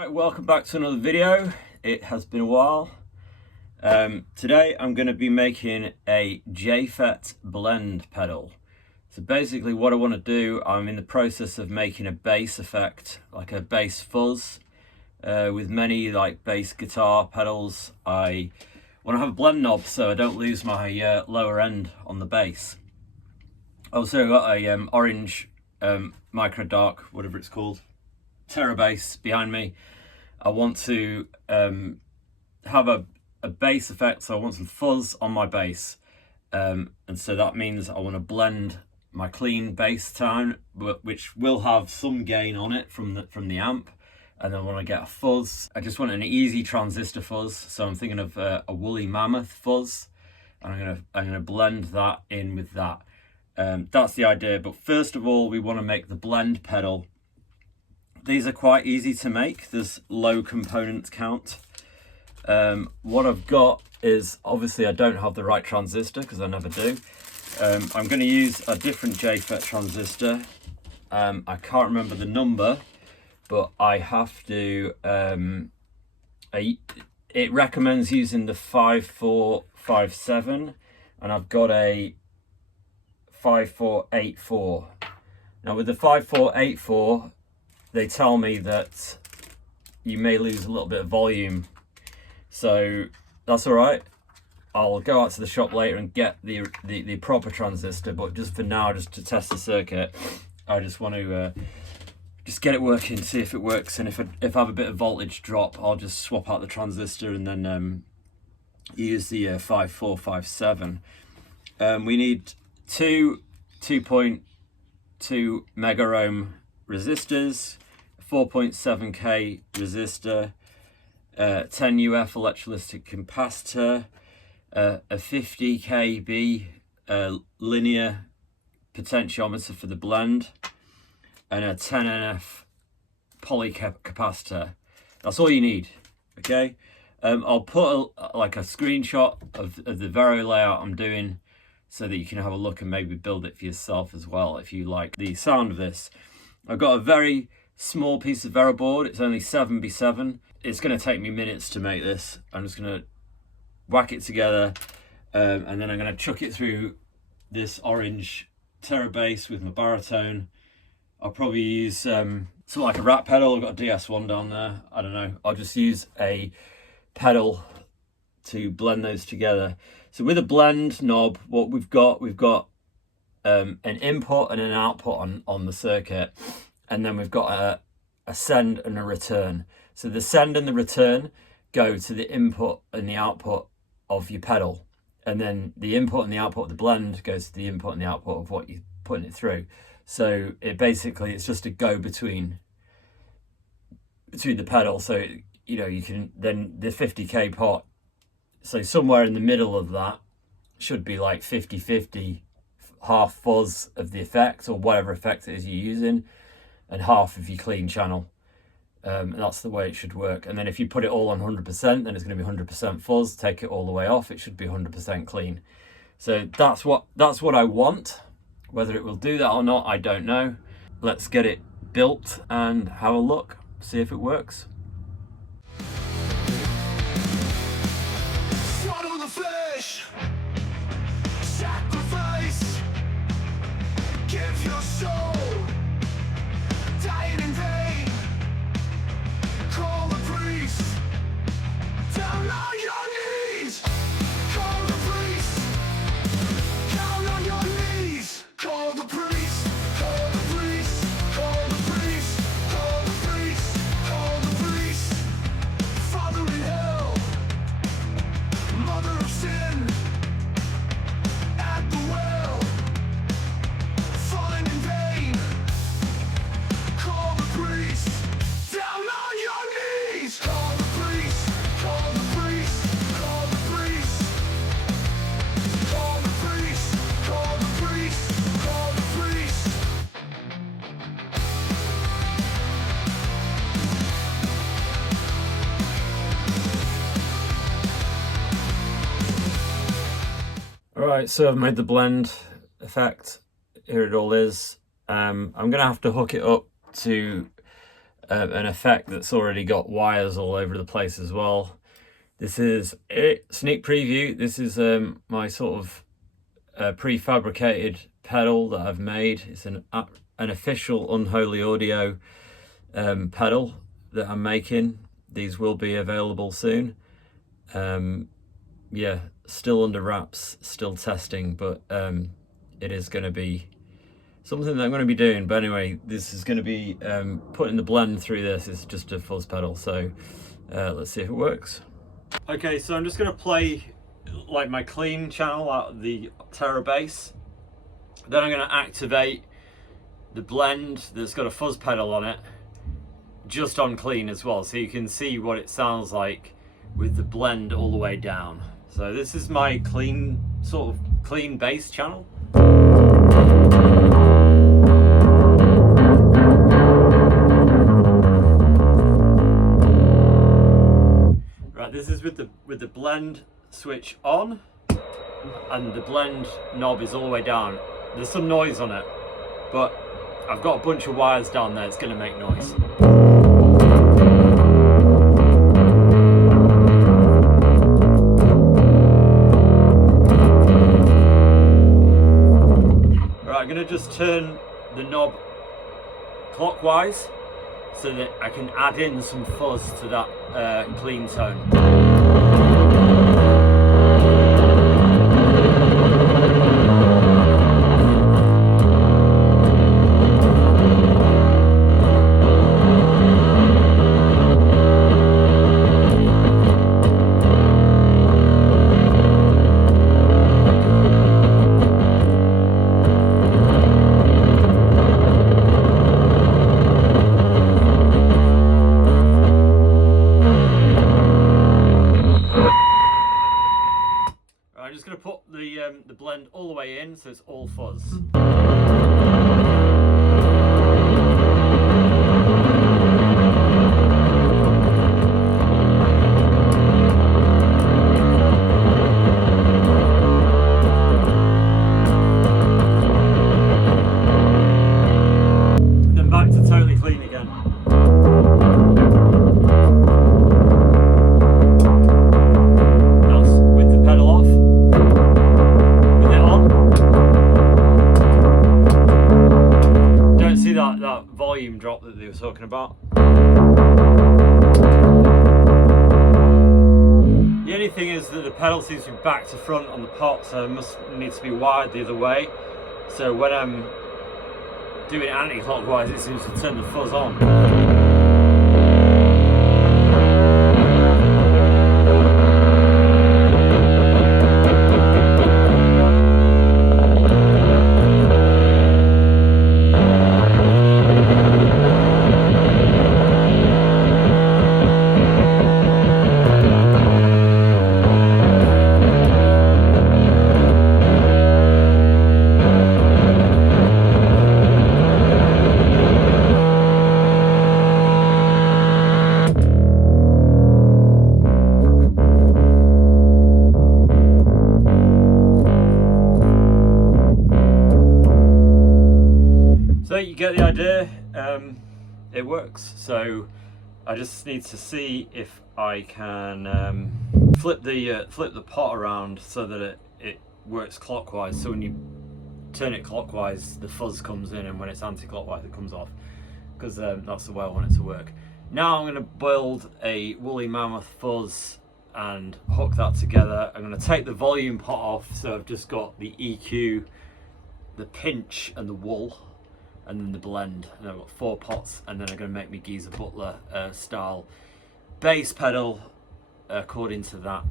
Alright, welcome back to another video. It has been a while. Today I'm going to be making a JFET blend pedal. So basically what I want to do, I'm in the process of making a bass effect, like a bass fuzz. With many like bass guitar pedals, I want to have a blend knob so I don't lose my lower end on the bass. Also got a orange micro dark, whatever it's called, Terra bass behind me. I want to have a bass effect, so I want some fuzz on my bass, and so that means I want to blend my clean bass tone, which will have some gain on it from the amp, and then I want to get a fuzz. I just want an easy transistor fuzz, so I'm thinking of a woolly mammoth fuzz, and I'm gonna blend that in with that. That's the idea. But first of all, we want to make the blend pedal. These are quite easy to make. There's low component count. What I've got is, obviously I don't have the right transistor because I never do. I'm going to use a different JFET transistor. I can't remember the number, but I have to, it recommends using the 5457, and I've got a 5484. Now with the 5484, they tell me that you may lose a little bit of volume, so that's all right. I'll go out to the shop later and get the proper transistor, but just for now, just to test the circuit, I just want to just get it working, see if it works, and if I have a bit of voltage drop, I'll just swap out the transistor and then use the 5457. We need two 2.2 mega ohm resistors, 4.7k resistor, 10 UF electrolytic capacitor, a 50 kb linear potentiometer for the blend, and a 10 NF poly capacitor. That's all you need. Okay, I'll put like a screenshot of the vero layout I'm doing, so that you can have a look and maybe build it for yourself as well if you like the sound of this. I've got a very small piece of vero board. It's only 7x7. It's going to take me minutes to make this. I'm just going to whack it together, and then I'm going to chuck it through this orange Terra bass with my baritone. I'll probably use something like a rat pedal. I've got a DS1 down there. I don't know. I'll just use a pedal to blend those together. So with a blend knob, what we've got an input and an output on the circuit, and then we've got a send and a return. So the send and the return go to the input and the output of your pedal, and then the input and the output of the blend goes to the input and the output of what you're putting it through. So it's just a go between the pedal. So you know, you can then the 50k pot. So somewhere in the middle of that should be like 50-50, half fuzz of the effect or whatever effect it is you're using, and half of your clean channel. And that's the way it should work. And then if you put it all on 100%, then it's going to be 100% fuzz. Take it all the way off, it should be 100% clean. So that's what I want. Whether it will do that or not, I don't know. Let's get it built and have a look, see if it works. Sacrifice, give your soul, dying in vain. Call the priest, down on your knees. Call the priest, down on your knees. Call the priest, call the priest, call the priest, call the priest, call the priest. Father in hell, mother of sin. Alright, so I've made the blend effect. Here it all is. I'm going to have to hook it up to an effect that's already got wires all over the place as well. This is a sneak preview. This is my sort of prefabricated pedal that I've made. It's an official Unholy Audio pedal that I'm making. These will be available soon. Yeah, still under wraps, still testing, but it is going to be something that I'm going to be doing. But anyway, this is going to be putting the blend through this. It's just a fuzz pedal, so let's see if it works. Okay, so I'm just going to play like my clean channel out of the Terra bass. Then I'm going to activate the blend that's got a fuzz pedal on it, just on clean as well, so you can see what it sounds like with the blend all the way down. So this is my clean, sort of clean bass channel. Right, this is with the blend switch on, and the blend knob is all the way down. There's some noise on it, but I've got a bunch of wires down there. It's going to make noise. Right, I'm going to just turn the knob clockwise so that I can add in some fuzz to that clean tone. I'm just going to put the blend all the way in, so it's all fuzz. Then back to totally clean again. That volume drop that they were talking about. The only thing is that the pedal seems to be back to front on the pot, so it needs to be wired the other way. So when I'm doing it anti-clockwise, it seems to turn the fuzz on. So you get the idea. It works. So I just need to see if I can flip the pot around so that it works clockwise. So when you turn it clockwise, the fuzz comes in, and when it's anti-clockwise, it comes off. Because that's the way I want it to work. Now I'm going to build a woolly mammoth fuzz and hook that together. I'm going to take the volume pot off, so I've just got the EQ, the pinch, and the wool, and then the blend. And I've got 4 pots, and then I'm going to make me Geezer Butler style bass pedal according to that.